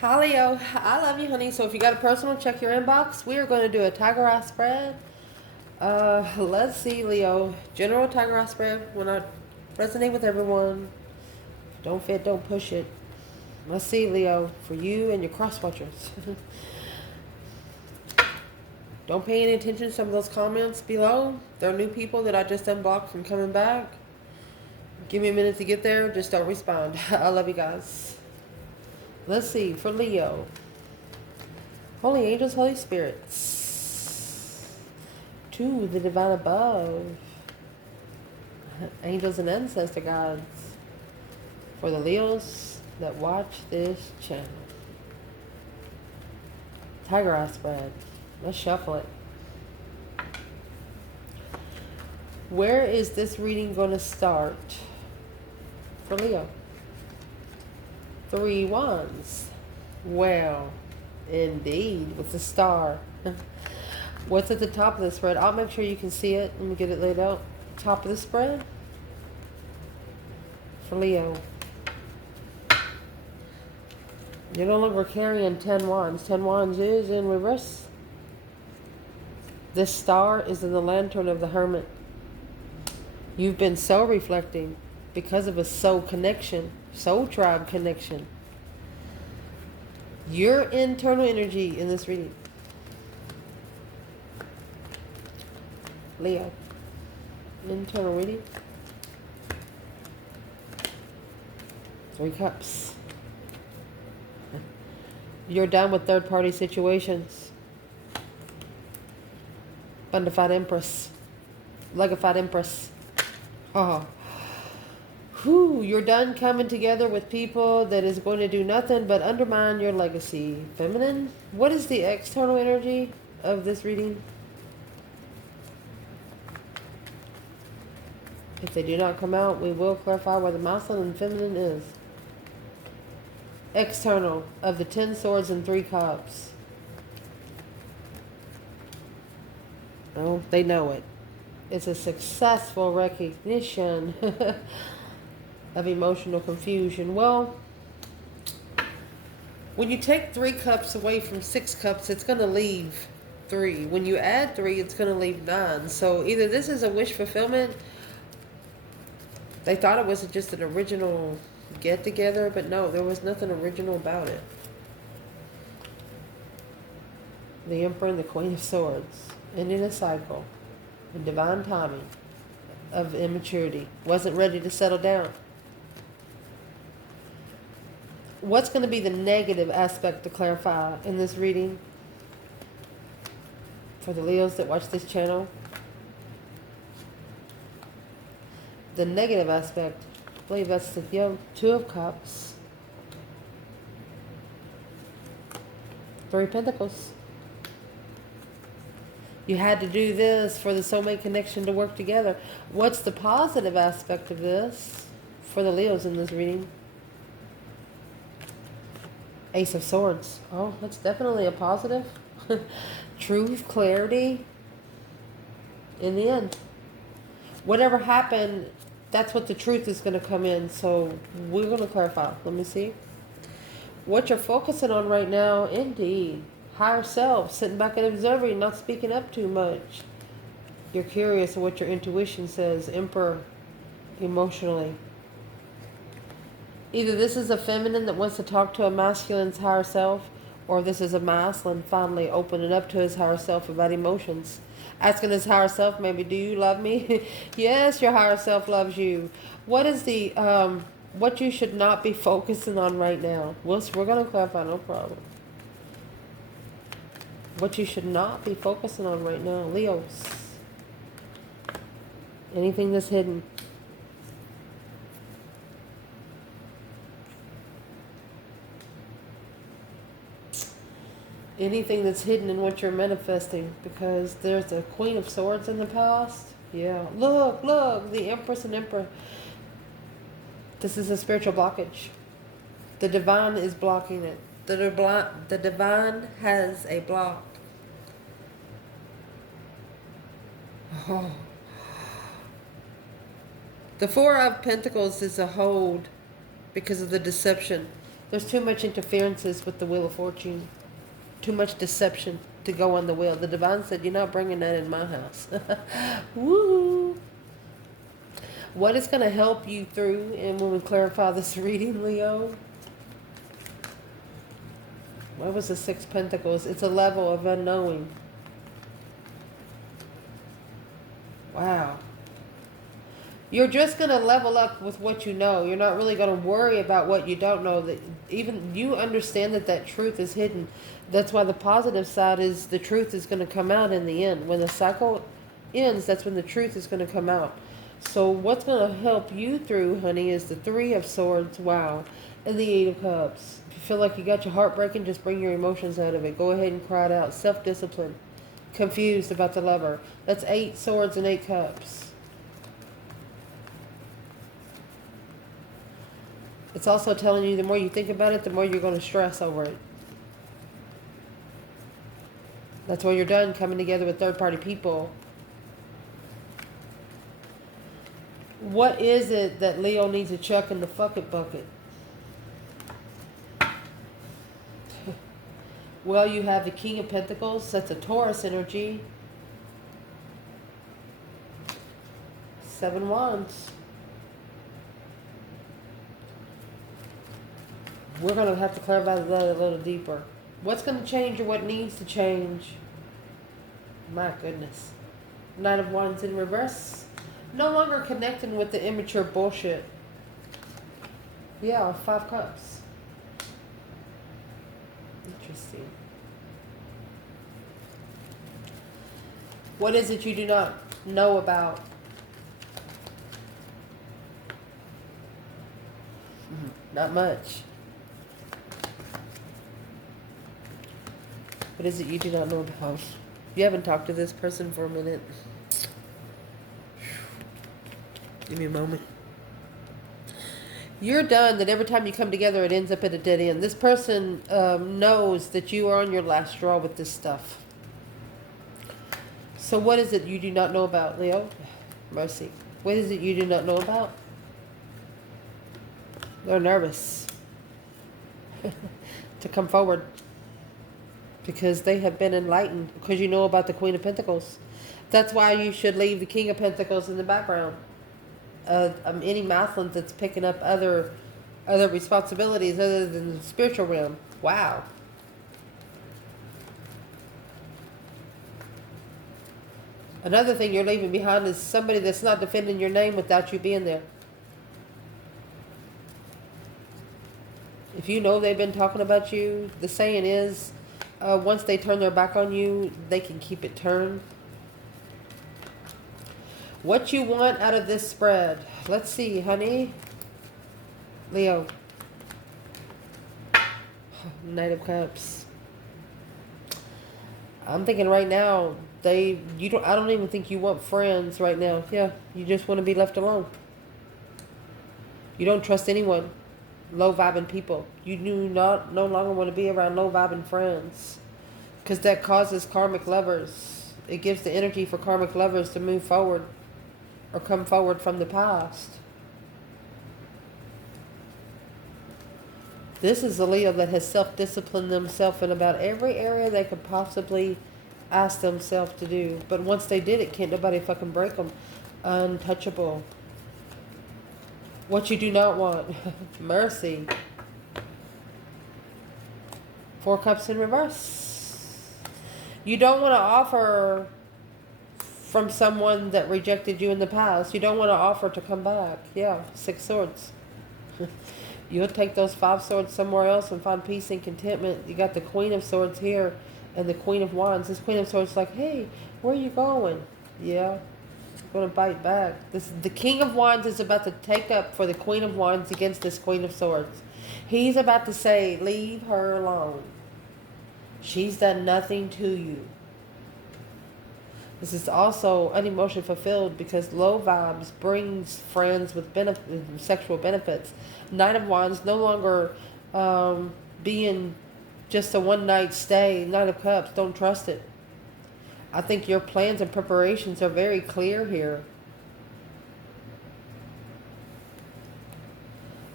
Hi Leo, I love you, honey. So if you got a personal, check your inbox. We are going to do a tiger eye spread. Let's see, Leo. General tiger eye spread will not resonate with everyone. Don't fit, don't push it. Let's see, Leo, for you and your cross watchers. Don't pay any attention to some of those comments below. There are new people that I just unblocked from coming back. Give me a minute to get there. Just don't respond. I love you guys. Let's see, for Leo. Holy angels, Holy spirits. To the divine above. Angels and ancestor gods. For the Leos that watch this channel. Tiger eye spread. Let's shuffle it. Where is this reading going to start for Leo? 3 wands. Well, indeed, with the star. What's at the top of the spread? I'll make sure you can see it. Let me get it laid out. Top of the spread for Leo. You're no longer carrying 10 wands. 10 wands is in reverse. This star is in the lantern of the hermit. You've been soul reflecting because of a soul connection, soul tribe connection. Your internal energy in this reading. Leo. Internal reading. 3 cups. You're done with third-party situations. Bonafide Empress. Legified Empress. Oh. Whew, you're done coming together with people that is going to do nothing but undermine your legacy. Feminine. What is the external energy of this reading? If they do not come out, we will clarify where the masculine and feminine is. External of the 10 swords and 3 cups. Oh, they know it. It's a successful recognition of emotional confusion. Well, when you take 3 cups away from 6 cups, it's going to leave 3. When you add 3, it's going to leave 9. So either this is a wish fulfillment. They thought it was just an original get-together, but no, there was nothing original about it. The Emperor and the Queen of Swords, ending a cycle, in divine timing of immaturity. Wasn't ready to settle down. What's going to be the negative aspect to clarify in this reading for the Leos that watch this channel? The negative aspect, I believe that's the 2 of Cups, 3 Pentacles. You had to do this for the soulmate connection to work together. What's the positive aspect of this for the Leos in this reading? Ace of Swords. Oh, that's definitely a positive. Truth, clarity. In the end, whatever happened, that's what the truth is going to come in. So we're going to clarify. Let me see. What you're focusing on right now, indeed. Higher self, sitting back and observing, not speaking up too much. You're curious of what your intuition says. Emperor, emotionally. Either this is a feminine that wants to talk to a masculine's higher self, or this is a masculine finally opening up to his higher self about emotions. Asking his higher self, maybe, do you love me? Yes, your higher self loves you. What is the, what you should not be focusing on right now? We're going to clarify, no problem. What you should not be focusing on right now, Leos. Anything that's hidden. Anything that's hidden in what you're manifesting, because there's the Queen of Swords in the past. Yeah, look, the Empress and Emperor. This is a spiritual blockage. The divine is blocking it. The divine has a block. Oh. The 4 of Pentacles is a hold because of the deception. There's too much interferences with the Wheel of Fortune. Too much deception to go on the wheel. The divine said, you're not bringing that in my house. Woo! What is going to help you through, and when we clarify this reading, Leo? What was the Six Pentacles? It's a level of unknowing. Wow. You're just going to level up with what you know. You're not really going to worry about what you don't know. That even you understand that truth is hidden. That's why the positive side is the truth is going to come out in the end. When the cycle ends, that's when the truth is going to come out. So what's going to help you through, honey, is the Three of Swords, wow, and the Eight of Cups. If you feel like you got your heart breaking, just bring your emotions out of it. Go ahead and cry it out. Self-discipline. Confused about the lover. That's 8 swords and 8 cups. It's also telling you the more you think about it, the more you're going to stress over it. That's why you're done coming together with third-party people. What is it that Leo needs to chuck in the fuck it bucket? Well, you have the King of Pentacles. That's a Taurus energy. 7 Wands. We're going to have to clarify that a little deeper. What's going to change or what needs to change? My goodness. Knight of Wands in reverse. No longer connecting with the immature bullshit. Yeah, 5 cups. Interesting. What is it you do not know about? Not much. What is it you do not know about? You haven't talked to this person for a minute. Give me a moment. You're done that every time you come together, it ends up at a dead end. This person knows that you are on your last straw with this stuff. So what is it you do not know about, Leo? Mercy. What is it you do not know about? They're nervous to come forward because they have been enlightened, because you know about the Queen of Pentacles. That's why you should leave the King of Pentacles in the background. Any masculine that's picking up other responsibilities other than the spiritual realm. Wow. Another thing you're leaving behind is somebody that's not defending your name without you being there. If you know they've been talking about you, the saying is, once they turn their back on you, they can keep it turned. What you want out of this spread? Let's see, honey. Leo. Knight of Cups. I'm thinking right now, I don't even think you want friends right now. Yeah, you just want to be left alone. You don't trust anyone. Low vibing people. You do no longer want to be around low vibing friends, because that causes karmic lovers. It gives the energy for karmic lovers to move forward or come forward from the past. This is a Leo that has self-disciplined themselves in about every area they could possibly ask themselves to do. But once they did it, can't nobody fucking break them. Untouchable. What you do not want. Mercy. 4 cups in reverse. You don't want to offer from someone that rejected you in the past. You don't want to offer to come back. Yeah, 6 swords. You'll take those 5 swords somewhere else and find peace and contentment. You got the Queen of Swords here and the Queen of Wands. This Queen of Swords is like, hey, where are you going? Yeah, I'm going to bite back. The King of Wands is about to take up for the Queen of Wands against this Queen of Swords. He's about to say, leave her alone. She's done nothing to you. This is also unemotionally fulfilled because low vibes brings friends with sexual benefits. Knight of Wands no longer being just a one-night stay. Knight of Cups, don't trust it. I think your plans and preparations are very clear here.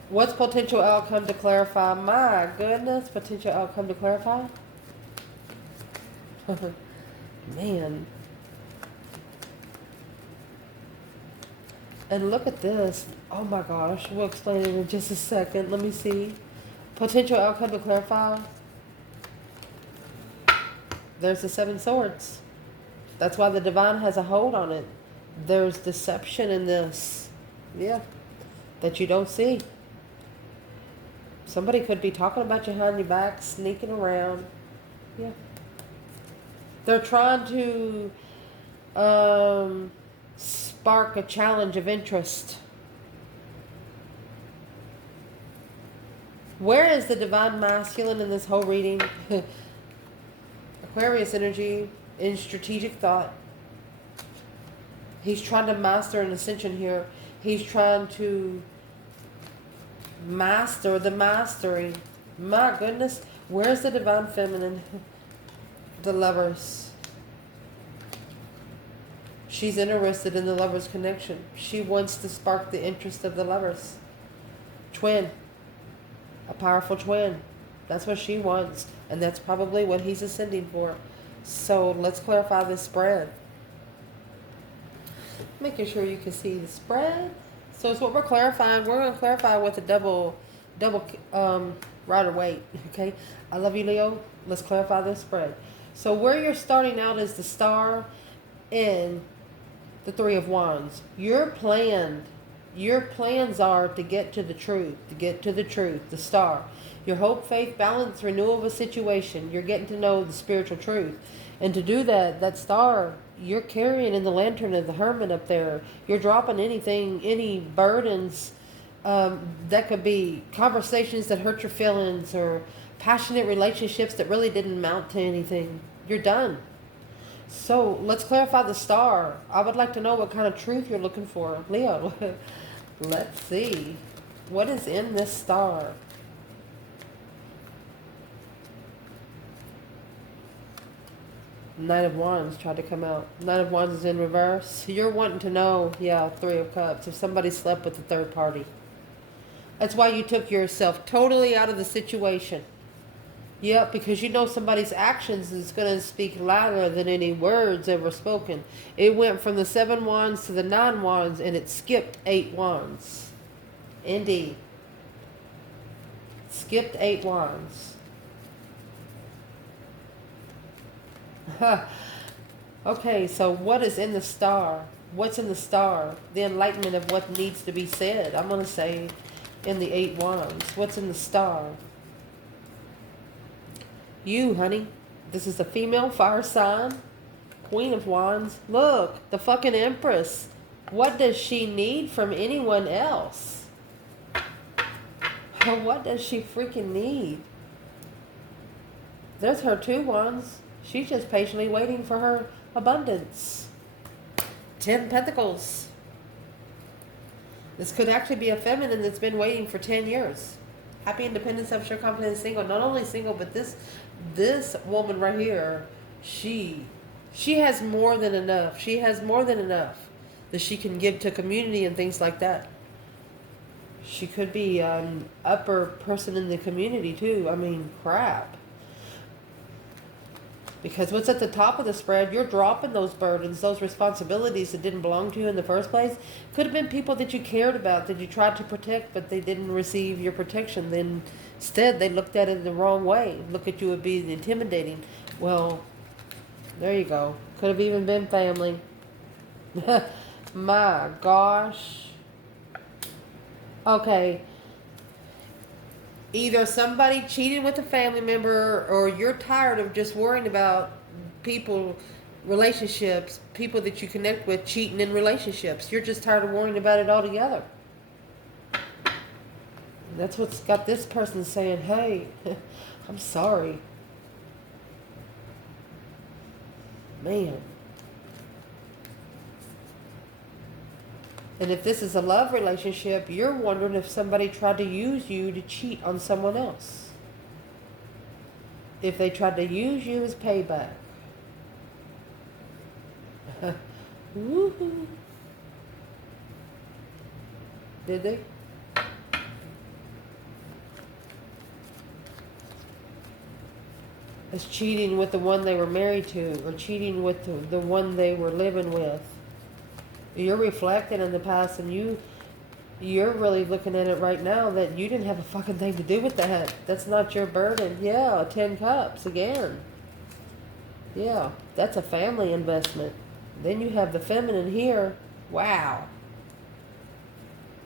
What's potential outcome to clarify? My goodness, potential outcome to clarify? Man. And look at this. Oh my gosh. We'll explain it in just a second. Let me see. Potential outcome to clarify. There's the 7 swords. That's why the divine has a hold on it. There's deception in this. Yeah. That you don't see. Somebody could be talking about you behind your back, sneaking around. Yeah. They're trying to spark a challenge of interest. Where is the divine masculine in this whole reading? Aquarius energy in strategic thought. He's trying to master an ascension here. He's trying to master the mastery. My goodness. Where's the divine feminine? The Lovers. She's interested in the Lovers connection. She wants to spark the interest of the Lovers. Twin. A powerful twin. That's what she wants. And that's probably what he's ascending for. So let's clarify this spread. Making sure you can see the spread. So it's what we're clarifying. We're going to clarify with a double Rider-Waite. Okay. I love you, Leo. Let's clarify this spread. So where you're starting out is the Star and the 3 of Wands. Your plans are to get to the truth, the Star. Your hope, faith, balance, renewal of a situation. You're getting to know the spiritual truth. And to do that, that Star, you're carrying in the lantern of the Hermit up there. You're dropping anything, any burdens. That could be conversations that hurt your feelings or passionate relationships that really didn't amount to anything. You're done. So let's clarify the Star. I would like to know what kind of truth you're looking for. Leo, let's see. What is in this Star? Knight of Wands tried to come out. Knight of Wands is in reverse. You're wanting to know, yeah, 3 of Cups, if somebody slept with a third party. That's why you took yourself totally out of the situation. Yep, because you know somebody's actions is going to speak louder than any words ever spoken. It went from the 7 Wands to the 9 Wands, and it skipped 8 Wands. Indeed. Skipped 8 Wands. Okay, so what is in the Star? What's in the Star? The enlightenment of what needs to be said. I'm going to say in the 8 Wands. What's in the Star? You, honey. This is the female fire sign. Queen of Wands. Look, the fucking Empress. What does she need from anyone else? What does she freaking need? There's her 2 Wands. She's just patiently waiting for her abundance. 10 Pentacles. This could actually be a feminine that's been waiting for 10 years. Happy, independent, self-assured, confident, single. Not only single, but this woman right here, she has more than enough. She has more than enough that she can give to community and things like that. She could be an upper person in the community too. I mean, crap. Because what's at the top of the spread, you're dropping those burdens, those responsibilities that didn't belong to you in the first place. Could have been people that you cared about, that you tried to protect, but they didn't receive your protection. Then instead, they looked at it the wrong way. Look at you as being intimidating. Well, there you go. Could have even been family. My gosh. Okay. Either somebody cheated with a family member, or you're tired of just worrying about people, relationships, people that you connect with cheating in relationships. You're just tired of worrying about it altogether. That's what's got this person saying, hey, I'm sorry. Man. And if this is a love relationship, you're wondering if somebody tried to use you to cheat on someone else. If they tried to use you as payback. Woohoo. Did they? as cheating with the one they were married to, or cheating with the one they were living with. You're reflecting in the past, and you're really looking at it right now that you didn't have a fucking thing to do with that. That's not your burden. Yeah, 10 cups again. Yeah, that's a family investment. Then you have the feminine here. Wow.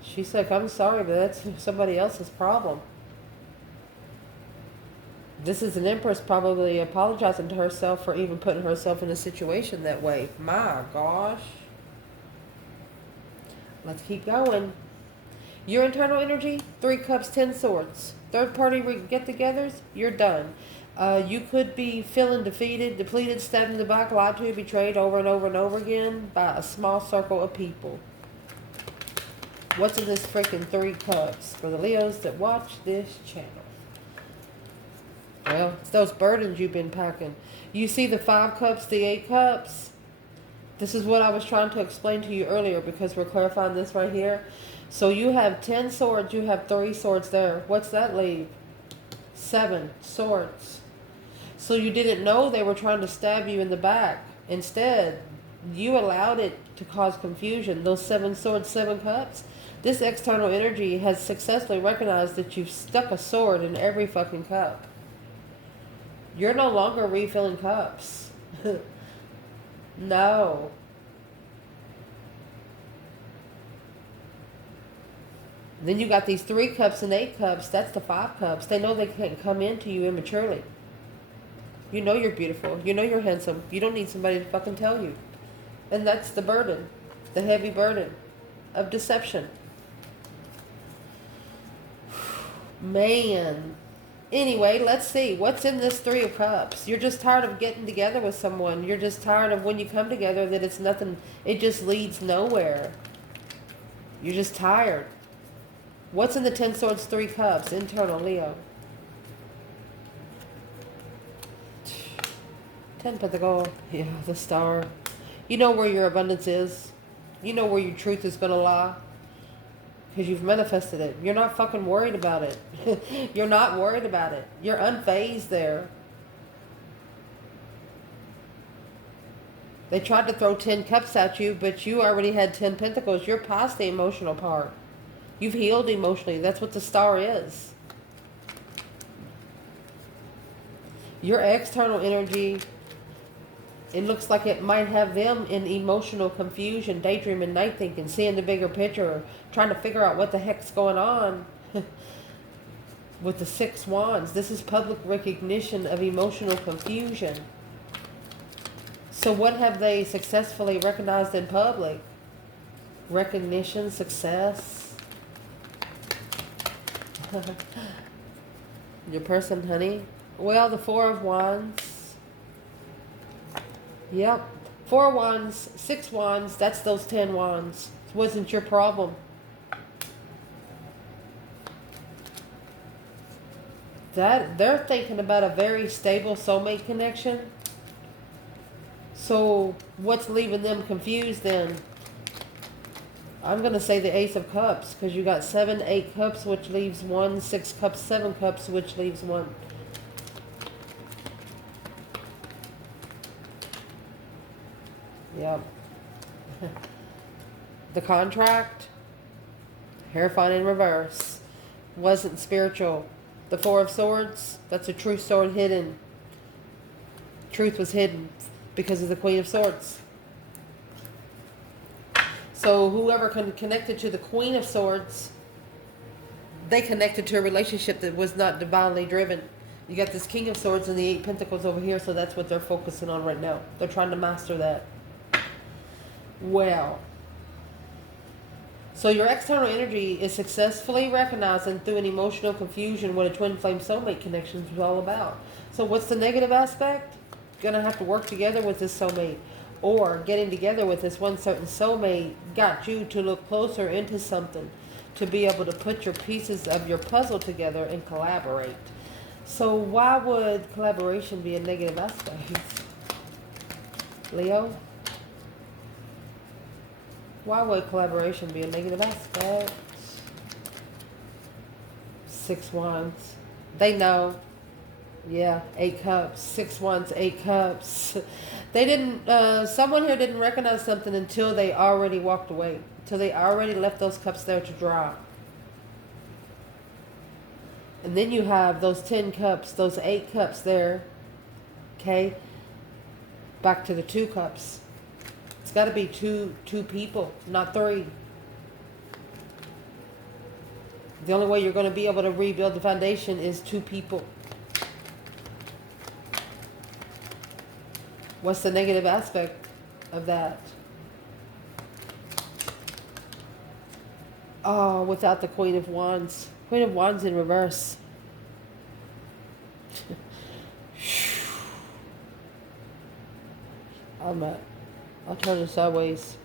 She's like, I'm sorry, but that's somebody else's problem. This is an empress probably apologizing to herself for even putting herself in a situation that way. My gosh. Let's keep going. Your internal energy, 3 cups, 10 swords. Third party get-togethers, you're done. You could be feeling defeated, depleted, stabbed in the back, lied to, betrayed over and over and over again by a small circle of people. What's in this freaking 3 cups for the Leos that watch this channel? Well, it's those burdens you've been packing. You see the 5 cups, the 8 cups? This is what I was trying to explain to you earlier, because we're clarifying this right here. So you have 10 swords, you have 3 swords there. What's that leave? 7 swords. So you didn't know they were trying to stab you in the back. Instead, you allowed it to cause confusion. Those 7 swords, 7 cups. This external energy has successfully recognized that you've stuck a sword in every fucking cup. You're no longer refilling cups. No. Then you got these 3 cups and 8 cups. That's the 5 cups. They know they can't come into you immaturely. You know you're beautiful. You know you're handsome. You don't need somebody to fucking tell you. And that's the burden. The heavy burden of deception. Man. Anyway, let's see. What's in this 3 of cups? You're just tired of getting together with someone. You're just tired of when you come together that it's nothing. It just leads nowhere. You're just tired. What's in the 10 swords, 3 cups? Internal Leo. 10 pentacle. Yeah, the star. You know where your abundance is. You know where your truth is going to lie. Because you've manifested it. You're not fucking worried about it. You're not worried about it. You're unfazed there. They tried to throw 10 cups at you, but you already had 10 pentacles. You're past the emotional part. You've healed emotionally. That's what the star is. Your external energy, it looks like it might have them in emotional confusion, daydreaming, night thinking, seeing the bigger picture, trying to figure out what the heck's going on. With the 6 wands, this is public recognition of emotional confusion. So what have they successfully recognized in public? Recognition, success. Your person, honey. Well, the 4 of wands. Yep. 4 wands, 6 wands, that's those 10 wands. It wasn't your problem. That they're thinking about a very stable soulmate connection. So what's leaving them confused then? I'm going to say the Ace of Cups, because you got 7, 8 cups, which leaves 1, 6 cups, 7 cups, which leaves 1. Yep. The contract, Hierophant in reverse, wasn't spiritual. The 4 of Swords, that's a true sword hidden. Truth was hidden because of the Queen of Swords. So whoever connected to the Queen of Swords, they connected to a relationship that was not divinely driven. You got this King of Swords and the 8 Pentacles over here, so that's what they're focusing on right now. They're trying to master that. Well, so your external energy is successfully recognizing through an emotional confusion what a twin flame soulmate connection is all about. So what's the negative aspect? Gonna have to work together with this soulmate, or getting together with this one certain soulmate got you to look closer into something, to be able to put your pieces of your puzzle together and collaborate. So why would collaboration be a negative aspect? Leo? Why would collaboration be a negative aspect? 6 wands. They know. Yeah, 8 cups, 6 wands, 8 cups. They didn't, someone here didn't recognize something until they already walked away, until they already left those cups there to dry. And then you have those 10 cups, those 8 cups there, okay? Back to the 2 cups. It's got to be two people, not 3. The only way you're going to be able to rebuild the foundation is 2 people. What's the negative aspect of that? Oh, without the Queen of Wands. Queen of Wands in reverse. I'll turn it sideways.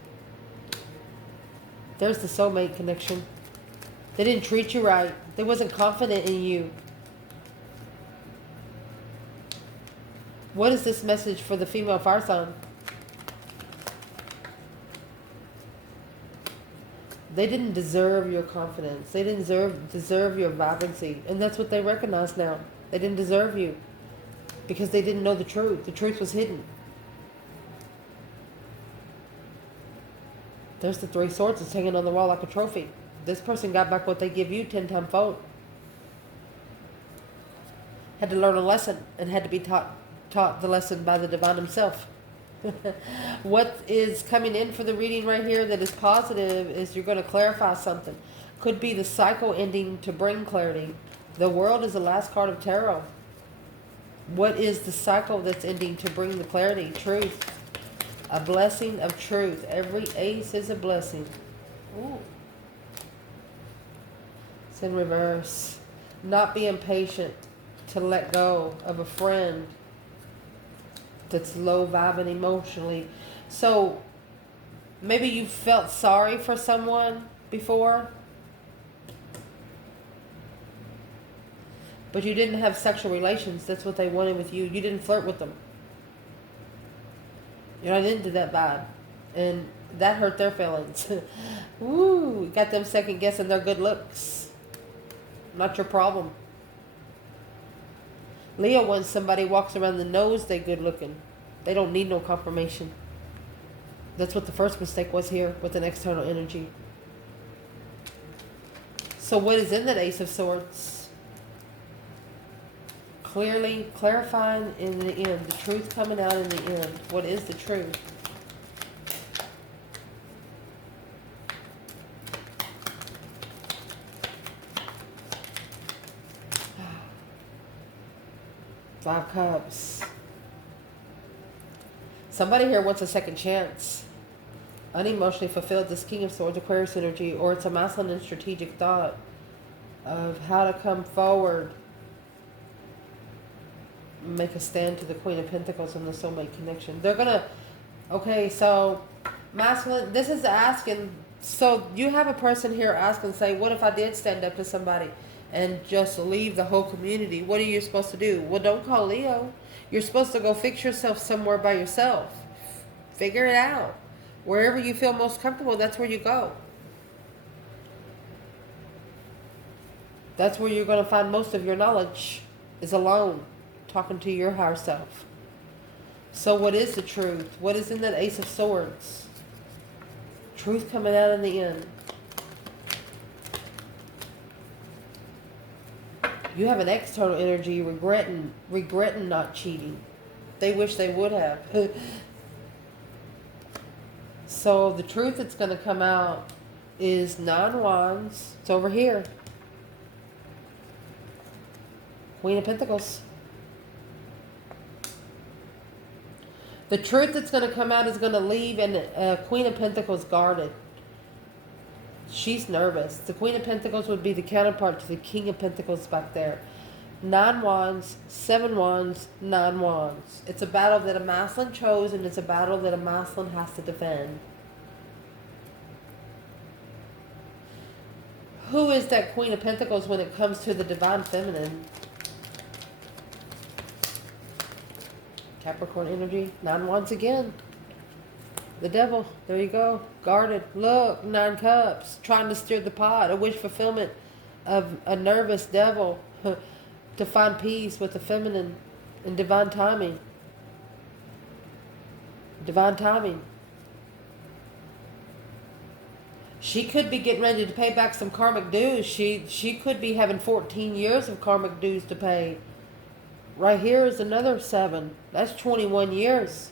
There's the soulmate connection. They didn't treat you right. They wasn't confident in you. What is this message for the female fire sign? They didn't deserve your confidence. They didn't deserve your vibrancy. And that's what they recognize now. They didn't deserve you because they didn't know the truth. The truth was hidden. There's the 3 swords. It's hanging on the wall like a trophy. This person got back what they give you 10 times fold. Had to learn a lesson and had to be taught the lesson by the divine himself. What is coming in for the reading right here that is positive is you're going to clarify something. Could be the cycle ending to bring clarity. The World is the last card of tarot. What is the cycle that's ending to bring the clarity? Truth. A blessing of truth. Every ace is a blessing. Ooh. It's in reverse. Not being patient to let go of a friend that's low vibing emotionally. So maybe you felt sorry for someone before, but you didn't have sexual relations. That's what they wanted with you. You didn't flirt with them. You're not into that vibe. And that hurt their feelings. Woo, got them second guessing their good looks. Not your problem. Leo wants somebody walks around the nose they good looking. They don't need no confirmation. That's what the first mistake was here with an external energy. So what is in that Ace of Swords? Clearly clarifying in the end. The truth coming out in the end. What is the truth? Five Cups. Somebody here wants a second chance. Unemotionally fulfilled. This King of Swords, Aquarius energy, or it's a masculine and strategic thought of how to come forward, make a stand to the Queen of Pentacles and the soulmate connection. They're gonna, okay, so masculine, this is asking, so you have a person here asking, say, what if I did stand up to somebody and just leave the whole community? What are you supposed to do? Well, don't call Leo. You're supposed to go fix yourself somewhere by yourself. Figure it out. Wherever you feel most comfortable, that's where you go. That's where you're going to find most of your knowledge, is alone, talking to your higher self. So what is the truth? What is in that Ace of Swords? Truth coming out in the end. You have an external energy regretting not cheating. They wish they would have. So the truth that's going to come out is 9 Wands. It's over here. Queen of Pentacles. The truth that's going to come out is going to leave and Queen of Pentacles guarded. She's nervous. The Queen of Pentacles would be the counterpart to the King of Pentacles back there. 9 Wands, 7 Wands, 9 Wands. It's a battle that a masculine chose, and it's a battle that a masculine has to defend. Who is that Queen of Pentacles when it comes to the divine feminine? Capricorn energy. 9 Wands again. The devil. There you go. Guarded. Look. 9 Cups. Trying to steer the pot. A wish fulfillment of a nervous devil. to find peace with the feminine and divine timing. Divine timing. She could be getting ready to pay back some karmic dues. She could be having 14 years of karmic dues to pay. Right here is another 7. That's 21 years.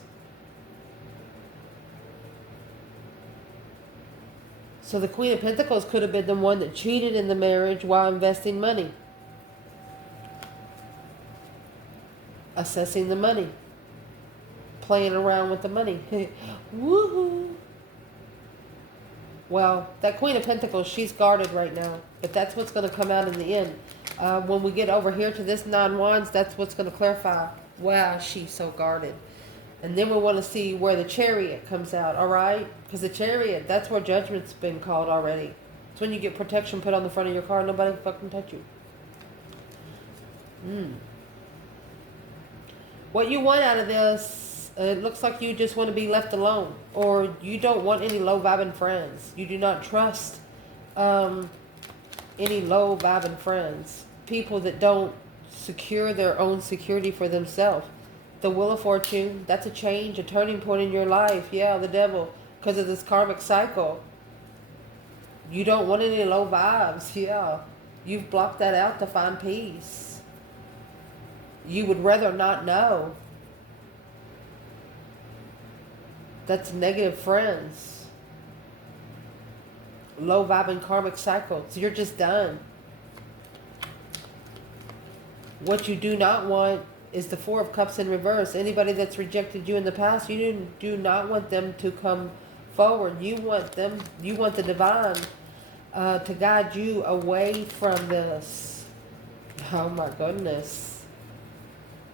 So the Queen of Pentacles could have been the one that cheated in the marriage while investing money. Assessing the money. Playing around with the money. Woohoo! Well, that Queen of Pentacles, she's guarded right now. But that's what's going to come out in the end. When we get over here to this 9 Wands, that's what's going to clarify why she's so guarded. And then we want to see where the Chariot comes out, alright? Because the Chariot, that's where judgment's been called already. It's when you get protection put on the front of your car, nobody can fucking touch you. What you want out of this, it looks like you just want to be left alone. Or you don't want any low-vibing friends. You do not trust any low-vibing friends. People that don't secure their own security for themselves. The Wheel of Fortune, that's a change, a turning point in your life. Yeah, the devil, because of this karmic cycle. You don't want any low vibes. Yeah, you've blocked that out to find peace. You would rather not know. That's negative friends. Low vibing karmic cycle. So you're just done. What you do not want is the 4 of Cups in reverse. Anybody that's rejected you in the past, you do not want them to come forward. You want them, you want the divine to guide you away from this. Oh my goodness.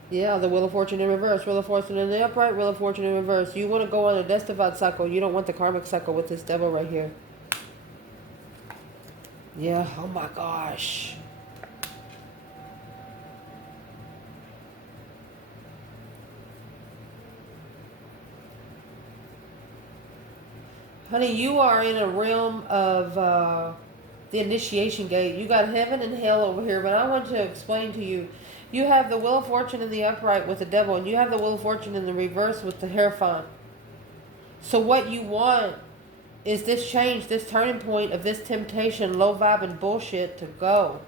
Yeah, the Wheel of Fortune in reverse. Wheel of Fortune in the upright, Wheel of Fortune in reverse. You want to go on a Destified cycle. You don't want the karmic cycle with this devil right here. Yeah, oh my gosh. Honey, you are in a realm of the initiation gate. You got heaven and hell over here, but I want to explain to you. You have the Wheel of Fortune in the upright with the devil, and you have the Wheel of Fortune in the reverse with the Hierophant. So what you want is this change, this turning point of this temptation, low vibe and bullshit to go.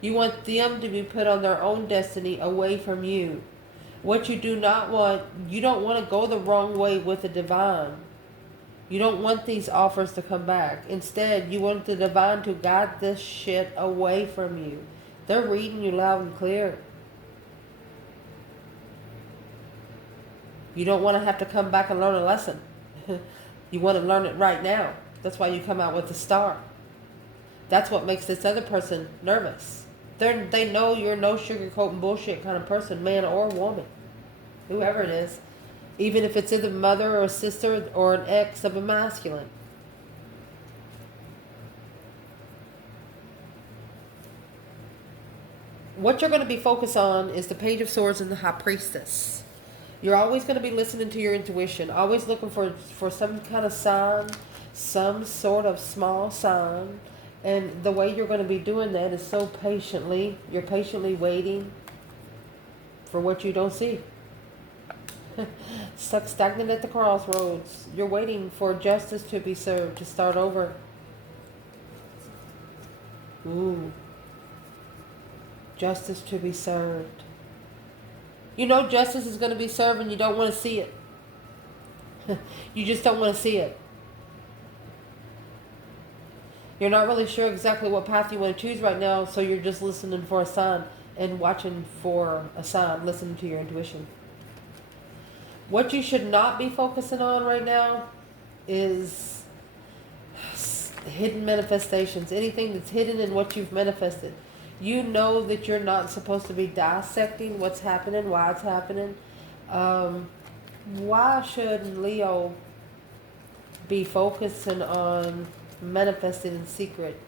You want them to be put on their own destiny away from you. What you do not want, you don't want to go the wrong way with the divine. You don't want these offers to come back. Instead, you want the divine to guide this shit away from you. They're reading you loud and clear. You don't want to have to come back and learn a lesson. You want to learn it right now. That's why you come out with the Star. That's what makes this other person nervous. They know you're no sugarcoating bullshit kind of person, man or woman. Whoever it is. Even if it's either a mother or a sister or an ex of a masculine. What you're going to be focused on is the Page of Swords and the High Priestess. You're always going to be listening to your intuition. Always looking for some kind of sign. Some sort of small sign. And the way you're going to be doing that is so patiently. You're patiently waiting for what you don't see. Stuck stagnant at the crossroads. You're waiting for justice to be served, to start over. Ooh. Justice to be served. You know justice is going to be served and you don't want to see it. You just don't want to see it. You're not really sure exactly what path you want to choose right now, so you're just listening for a sign and watching for a sign, listening to your intuition. What you should not be focusing on right now is hidden manifestations. Anything that's hidden in what you've manifested. You know that you're not supposed to be dissecting what's happening, why it's happening. Why should Leo be focusing on manifesting in secret?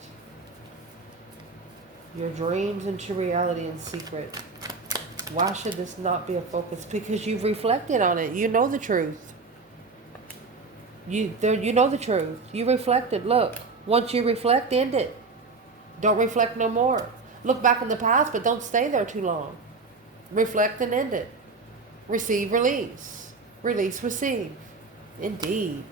Your dreams into reality in secret. Why should this not be a focus? Because you've reflected on it. You know the truth. You know the truth. You reflected. Look, once you reflect, end it. Don't reflect no more. Look back in the past, but don't stay there too long. Reflect and end it. Receive, release. Release, receive. Indeed.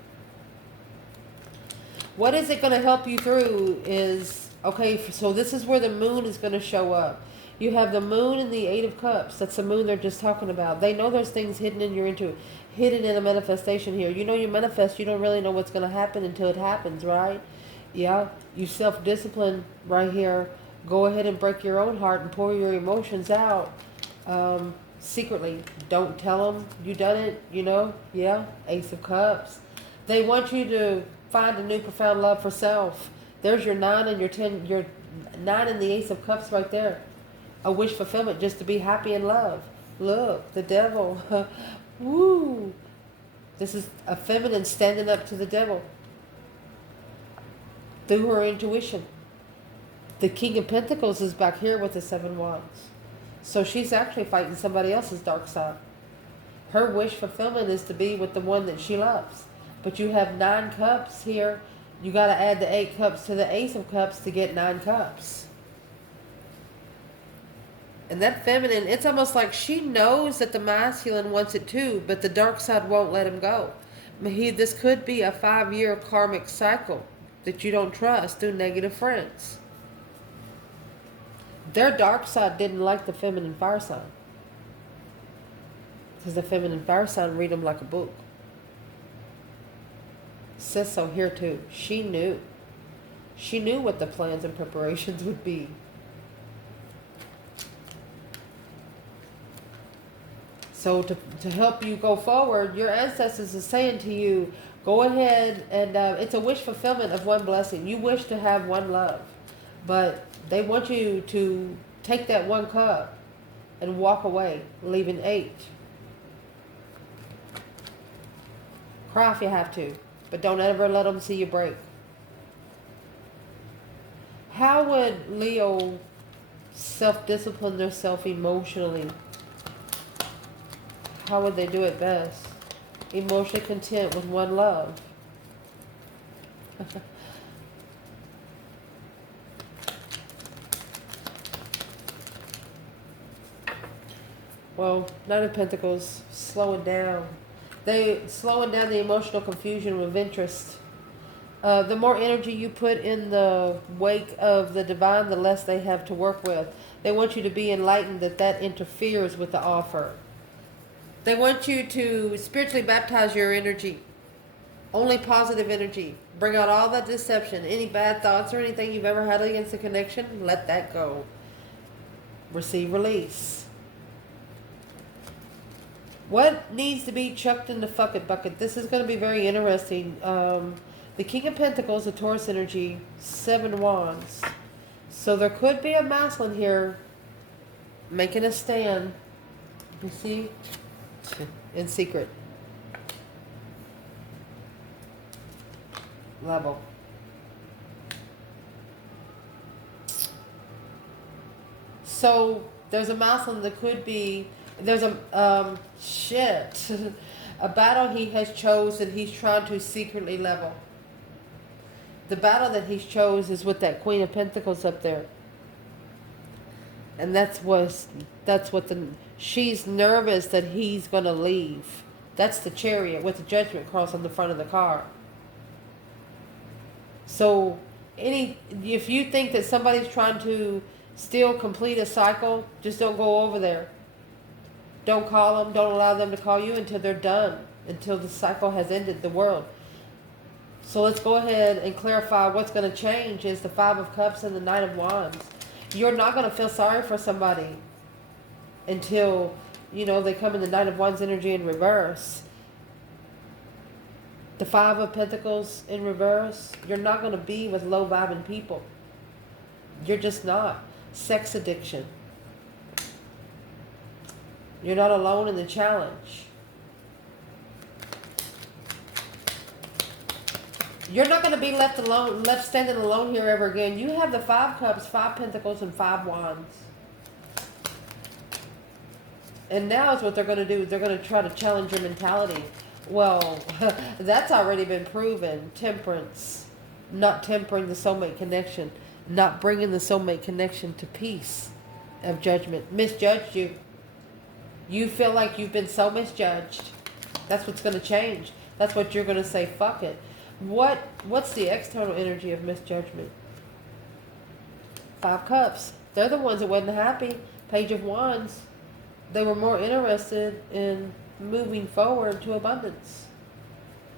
What is it going to help you through is, okay, so this is where the moon is going to show up. You have the moon and the Eight of Cups. That's the moon they're just talking about. They know there's things hidden in your hidden in a manifestation here. You know you manifest, you don't really know what's going to happen until it happens, right? Yeah, you self-discipline right here. Go ahead and break your own heart and pour your emotions out secretly. Don't tell them you done it, you know? Yeah, Ace of Cups. They want you to find a new profound love for self. There's your 9 and your 10, your 9 and the Ace of Cups right there. A wish fulfillment just to be happy in love. Look, the devil. Woo. This is a feminine standing up to the devil through her intuition. The King of Pentacles is back here with the 7 Wands. So she's actually fighting somebody else's dark side. Her wish fulfillment is to be with the one that she loves. But you have 9 cups here. You got to add the 8 cups to the Ace of Cups to get 9 cups. And that feminine, it's almost like she knows that the masculine wants it too, but the dark side won't let him go. This could be a 5-year karmic cycle that you don't trust through negative friends. Their dark side didn't like the feminine fire sign. Because the feminine fire sign read them like a book. Says so here too. She knew. She knew what the plans and preparations would be. So to help you go forward, your ancestors is saying to you, go ahead and it's a wish fulfillment of one blessing. You wish to have one love, but they want you to take that 1 cup and walk away, leaving 8. Cry if you have to, but don't ever let them see you break. How would Leo self-discipline themselves emotionally? How would they do it best? Emotionally content with one love. Well, Nine of Pentacles, slowing down. Slowing down the emotional confusion with interest. The more energy you put in the wake of the divine, the less they have to work with. They want you to be enlightened that interferes with the offer. They want you to spiritually baptize your energy. Only positive energy. Bring out all that deception. Any bad thoughts or anything you've ever had against the connection, let that go. Receive, release. What needs to be chucked in the fuck it bucket? This is going to be very interesting. The King of Pentacles, the Taurus energy, 7 Wands. So there could be a masculine here making a stand. You see? In secret. Level. So there's a masculine that could be, there's a a battle he has chosen he's trying to secretly level. The battle that he's chose is with that Queen of Pentacles up there. And that's what she's nervous that he's going to leave. That's the Chariot with the Judgment cross on the front of the car. So if you think that somebody's trying to still complete a cycle, just don't go over there. Don't call them. Don't allow them to call you until they're done, until the cycle has ended, the world. So let's go ahead and clarify what's going to change is the 5 of Cups and the Knight of Wands. You're not going to feel sorry for somebody until, they come in the Knight of Wands energy in reverse. The 5 of Pentacles in reverse. You're not going to be with low-vibing people. You're just not. Sex addiction. You're not alone in the challenge. You're not going to be left standing alone here ever again. You have the 5 Cups, 5 Pentacles, and 5 Wands. And now is what they're going to do. They're going to try to challenge your mentality. Well, that's already been proven. Temperance. Not tempering the soulmate connection. not bringing the soulmate connection to peace of judgment. Misjudged you. You feel like you've been so misjudged. That's what's going to change. That's what you're going to say, fuck it. What's the external energy of misjudgment? 5 Cups. They're the ones that wasn't happy. Page of Wands. They were more interested in moving forward to abundance.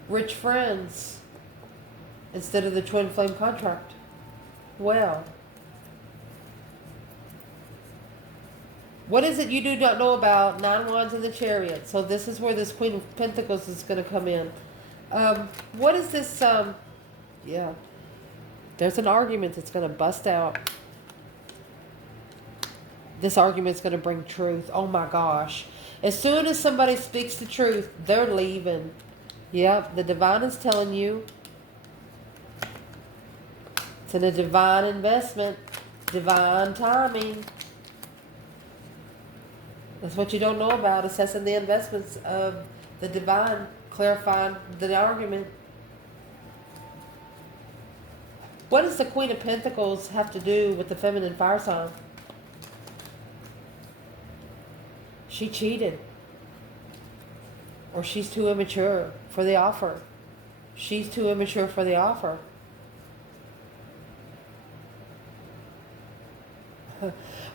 Rich friends instead of the twin flame contract. Well, what is it you do not know about? 9 Wands in the Chariot. So this is where this Queen of Pentacles is going to come in. What is this? Yeah. There's an argument that's going to bust out. This argument's going to bring truth. Oh my gosh. As soon as somebody speaks the truth, they're leaving. Yep, the divine is telling you. It's in a divine investment. Divine timing. That's what you don't know about. Assessing the investments of the divine. Clarifying the argument. What does the Queen of Pentacles have to do with the feminine fire sign? She cheated. Or she's too immature for the offer. She's too immature for the offer.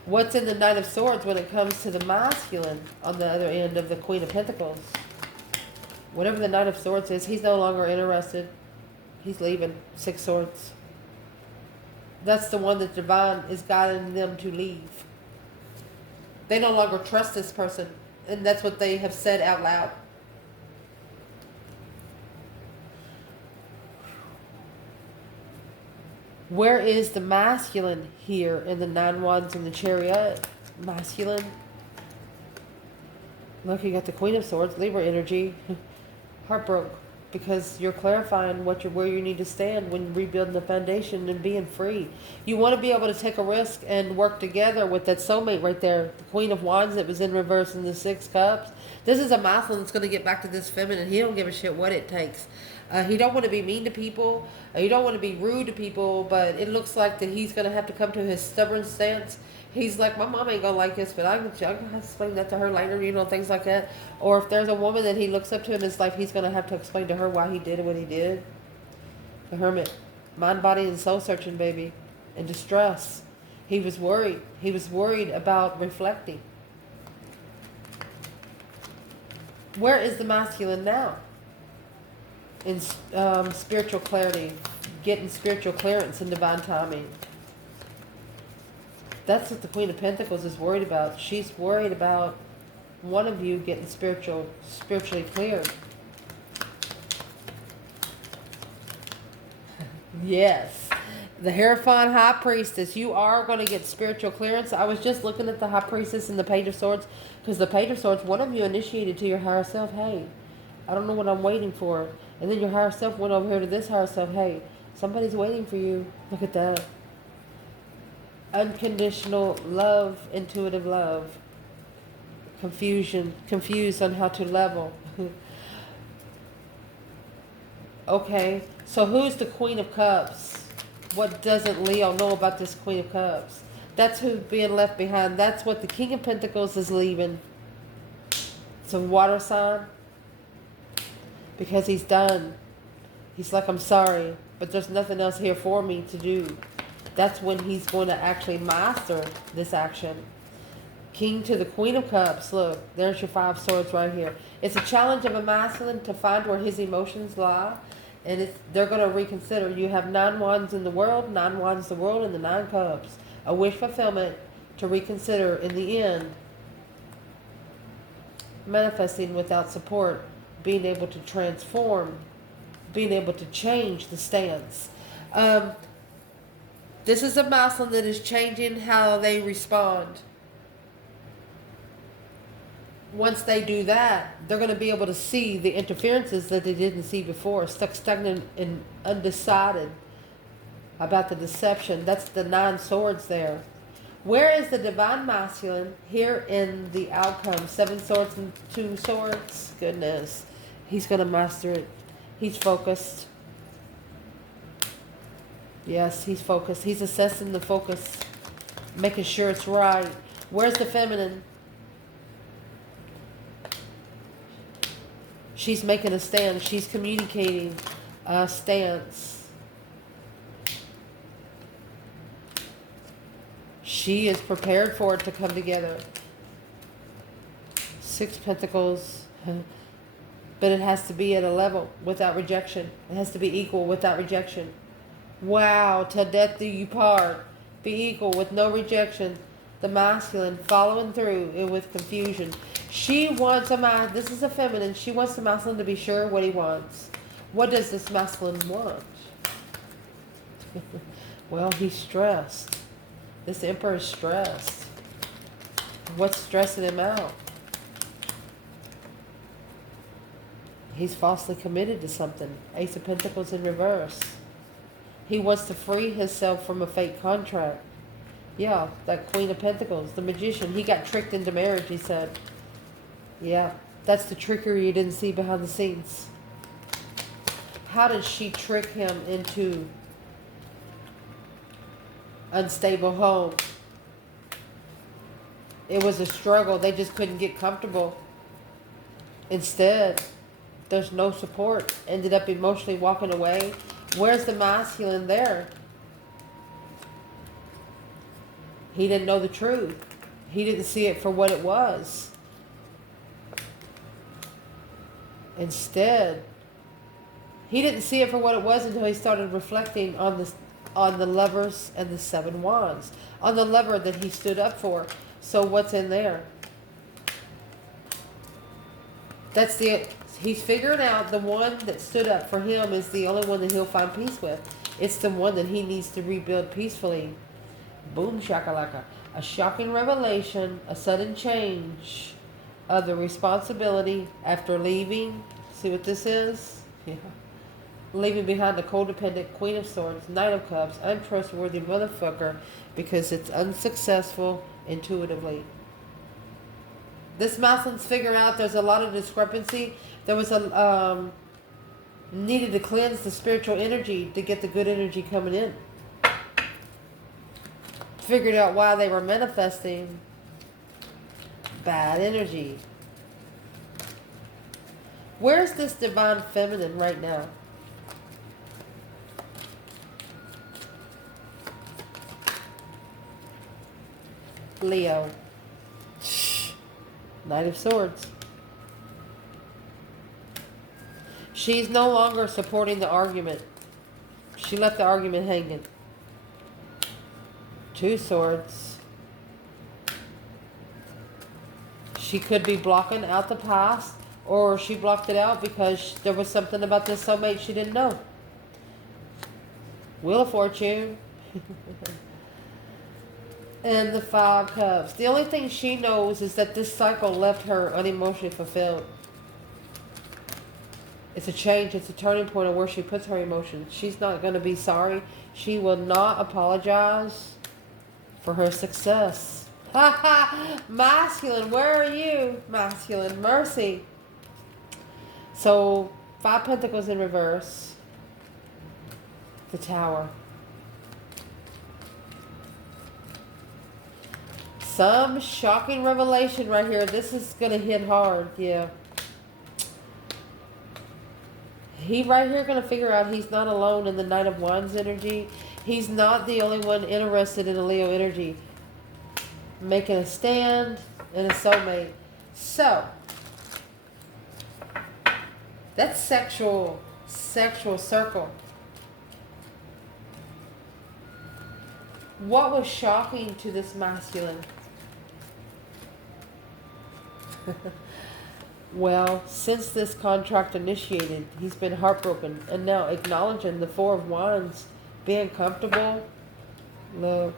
What's in the Knight of Swords when it comes to the masculine on the other end of the Queen of Pentacles? Whatever the Knight of Swords is, he's no longer interested. He's leaving. 6 Swords. That's the one that divine is guiding them to leave. They no longer trust this person. And that's what they have said out loud. Where is the masculine here in the 9 Wands in the Chariot? Masculine. Look, you got the Queen of Swords, Libra energy. Heartbroken. Because you're clarifying where you need to stand when rebuilding the foundation and being free. You want to be able to take a risk and work together with that soulmate right there. The Queen of Wands that was in reverse in the 6 Cups. This is a masculine that's going to get back to this feminine. He don't give a shit what it takes. He don't want to be mean to people. He don't want to be rude to people. But it looks like that he's going to have to come to his stubborn stance. He's like, my mom ain't going to like this, but I'm going to explain that to her later, things like that. Or if there's a woman that he looks up to in his life, he's going to have to explain to her why he did what he did. The Hermit. Mind, body, and soul searching, baby. In distress. He was worried. He was worried about reflecting. Where is the masculine now? In spiritual clarity. Getting spiritual clearance and divine timing. That's what the Queen of Pentacles is worried about. She's worried about one of you getting spiritually cleared. Yes. The Hierophant High Priestess. You are going to get spiritual clearance. I was just looking at the High Priestess and the Page of Swords. Because the Page of Swords, one of you initiated to your higher self. Hey, I don't know what I'm waiting for. And then your higher self went over here to this higher self. Hey, somebody's waiting for you. Look at that. Unconditional love, intuitive love. Confused on how to level. Okay, so who's the Queen of Cups? What doesn't Leo know about this Queen of Cups? That's who's being left behind. That's what the King of Pentacles is leaving. It's a water sign. Because he's done. He's like, I'm sorry, but there's nothing else here for me to do. That's when he's going to actually master this action. King to the Queen of Cups. Look, there's your 5 Swords right here. It's a challenge of a masculine to find where his emotions lie. And they're going to reconsider. You have 9 Wands in the world, 9 Wands in the world, and the 9 Cups. A wish fulfillment to reconsider in the end. Manifesting without support. Being able to transform. Being able to change the stance. This is a masculine that is changing how they respond. Once they do that, they're going to be able to see the interferences that they didn't see before. Stuck stagnant and undecided about the deception. That's the 9 Swords there. Where is the divine masculine here in the outcome? 7 Swords and 2 Swords. Goodness. He's going to master it. He's focused. Yes, he's focused. He's assessing the focus, making sure it's right. Where's the feminine? She's making a stand. She's communicating a stance. She is prepared for it to come together. 6 Pentacles. But it has to be at a level without rejection. It has to be equal without rejection. Wow, till death do you part. Be equal with no rejection. The masculine following through and with confusion. She wants this is a feminine. She wants the masculine to be sure what he wants. What does this masculine want? Well, he's stressed. This emperor is stressed. What's stressing him out? He's falsely committed to something. Ace of Pentacles in reverse. He wants to free himself from a fake contract. Yeah, that Queen of Pentacles, the Magician. He got tricked into marriage, he said. Yeah, that's the trickery you didn't see behind the scenes. How did she trick him into unstable home? It was a struggle. They just couldn't get comfortable. Instead, there's no support. Ended up emotionally walking away. Where's the masculine there? He didn't know the truth. He didn't see it for what it was. Instead, he didn't see it for what it was until he started reflecting on the Lovers and the 7 Wands. On the lover that he stood up for. So what's in there? He's figuring out the one that stood up for him is the only one that he'll find peace with. It's the one that he needs to rebuild peacefully. Boom shakalaka. A shocking revelation, a sudden change of the responsibility after leaving. See what this is? Yeah. Leaving behind the codependent Queen of Swords, Knight of Cups, untrustworthy motherfucker because it's unsuccessful intuitively. This masculine's figuring out there's a lot of discrepancy. There was needed to cleanse the spiritual energy to get the good energy coming in. Figured out why they were manifesting bad energy. Where's this divine feminine right now? Leo. Knight of Swords. She's no longer supporting the argument. She left the argument hanging. 2 Swords. She could be blocking out the past, or she blocked it out because there was something about this soulmate she didn't know. Wheel of Fortune. And the 5 Cups. The only thing she knows is that this cycle left her unemotionally fulfilled. It's a change. It's a turning point of where she puts her emotions. She's not going to be sorry. She will not apologize for her success. Ha ha! Masculine, where are you? Masculine, mercy. So, 5 Pentacles in reverse. The Tower. Some shocking revelation right here. This is going to hit hard. Yeah. He right here going to figure out he's not alone in the Knight of Wands energy. He's not the only one interested in a Leo energy. Making a stand and a soulmate. So, that's sexual circle. What was shocking to this masculine? Well, since this contract initiated, he's been heartbroken. And now acknowledging the 4 of Wands, being comfortable. Look,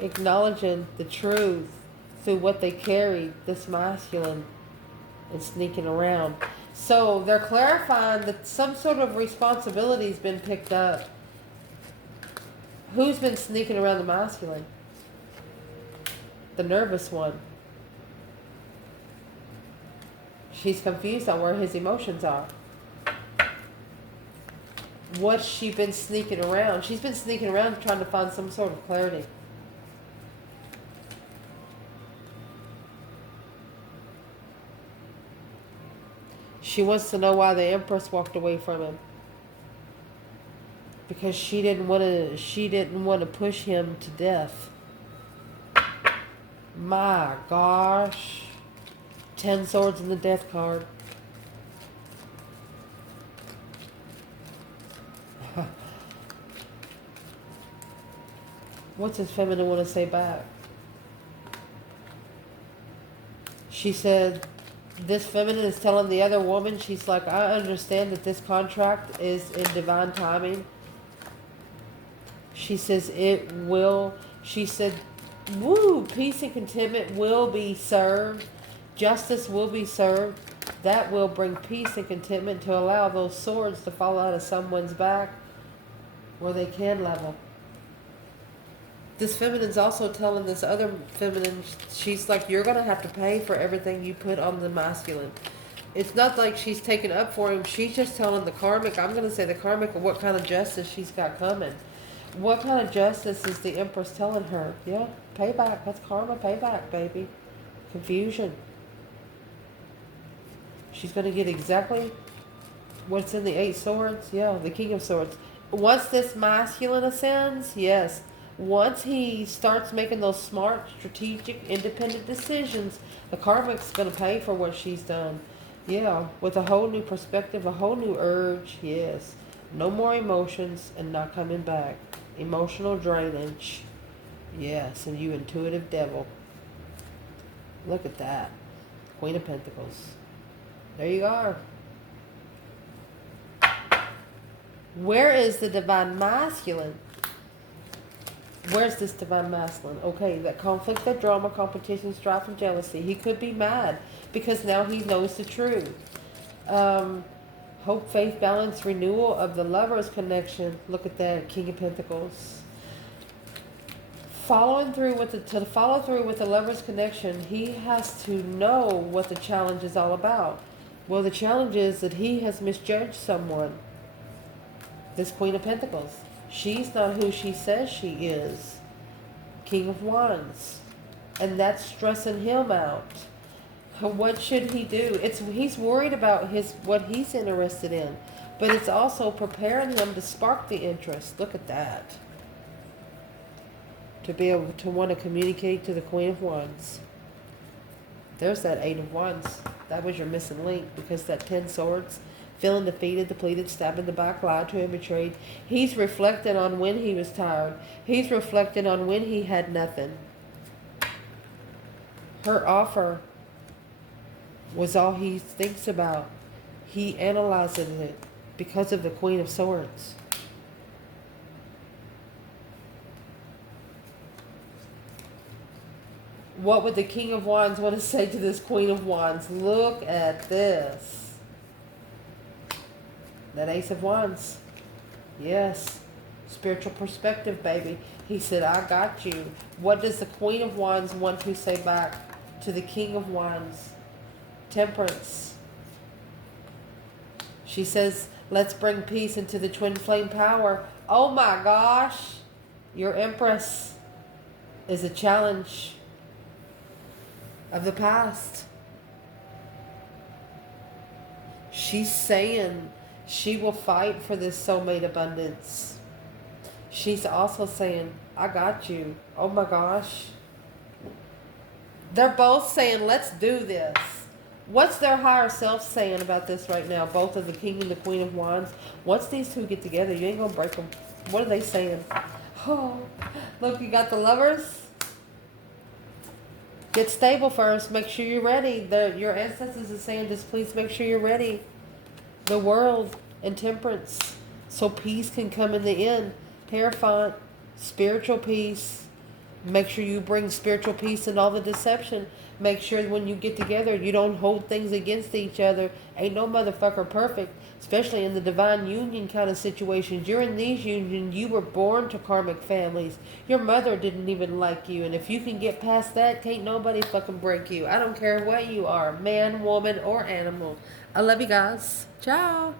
acknowledging the truth through what they carried, this masculine, and sneaking around. So they're clarifying that some sort of responsibility's been picked up. Who's been sneaking around the masculine? The nervous one. She's confused on where his emotions are. What's she been sneaking around? She's been sneaking around trying to find some sort of clarity. She wants to know why the Empress walked away from him. Because she didn't want to push him to death. My gosh. 10 swords in the death card. What's his feminine want to say back? She said, this feminine is telling the other woman, she's like, I understand that this contract is in divine timing. She says it will, she said, woo, peace and contentment will be served. Justice will be served. That will bring peace and contentment to allow those swords to fall out of someone's back where they can level. This feminine's also telling this other feminine, she's like, you're going to have to pay for everything you put on the masculine. It's not like she's taking up for him. She's just telling the karmic, I'm going to say the karmic, what kind of justice she's got coming. What kind of justice is the Empress telling her? Yeah, payback. That's karma, payback, baby. Confusion. She's going to get exactly what's in the 8 swords. Yeah, the King of Swords. Once this masculine ascends, yes. Once he starts making those smart, strategic, independent decisions, the karmic's going to pay for what she's done. Yeah, with a whole new perspective, a whole new urge, yes. No more emotions and not coming back. Emotional drainage. Yes, and you intuitive devil. Look at that. Queen of Pentacles. There you are. Where is the divine masculine? Where's this divine masculine? Okay, that conflict, that drama, competition, strife, and jealousy. He could be mad because now he knows the truth. Hope, faith, balance, renewal of the lover's connection. Look at that, King of Pentacles. To follow through with the lover's connection, he has to know what the challenge is all about. Well, the challenge is that he has misjudged someone. This Queen of Pentacles. She's not who she says she is. King of Wands. And that's stressing him out. What should he do? He's worried about what he's interested in. But it's also preparing him to spark the interest. Look at that. To be able to want to communicate to the Queen of Wands. There's that 8 of Wands. That was your missing link. Because that 10 swords... Feeling defeated, depleted, stabbed in the back, lied to and betrayed. He's reflecting on when he was tired. He's reflecting on when he had nothing. Her offer was all he thinks about. He analyzes it because of the Queen of Swords. What would the King of Wands want to say to this Queen of Wands? Look at this. That Ace of Wands. Yes. Spiritual perspective, baby. He said, I got you. What does the Queen of Wands want to say back to the King of Wands? Temperance. She says, let's bring peace into the twin flame power. Oh my gosh. Your Empress is a challenge of the past. She's saying she will fight for this soulmate abundance. She's also saying, I got you. Oh my gosh. They're both saying, let's do this. What's their higher self saying about this right now? Both of the King and the Queen of Wands. Once these two get together, you ain't going to break them. What are they saying? Oh, look, you got the Lovers. Get stable first. Make sure you're ready. Your ancestors are saying, just please make sure you're ready. The World and Temperance, so peace can come in the end. Hierophant, spiritual peace. Make sure you bring spiritual peace in all the deception. Make sure when you get together, you don't hold things against each other. Ain't no motherfucker perfect, especially in the divine union kind of situations. You're in these unions, you were born to karmic families. Your mother didn't even like you, and if you can get past that, can't nobody fucking break you. I don't care what you are, man, woman, or animal. I love you guys. Ciao.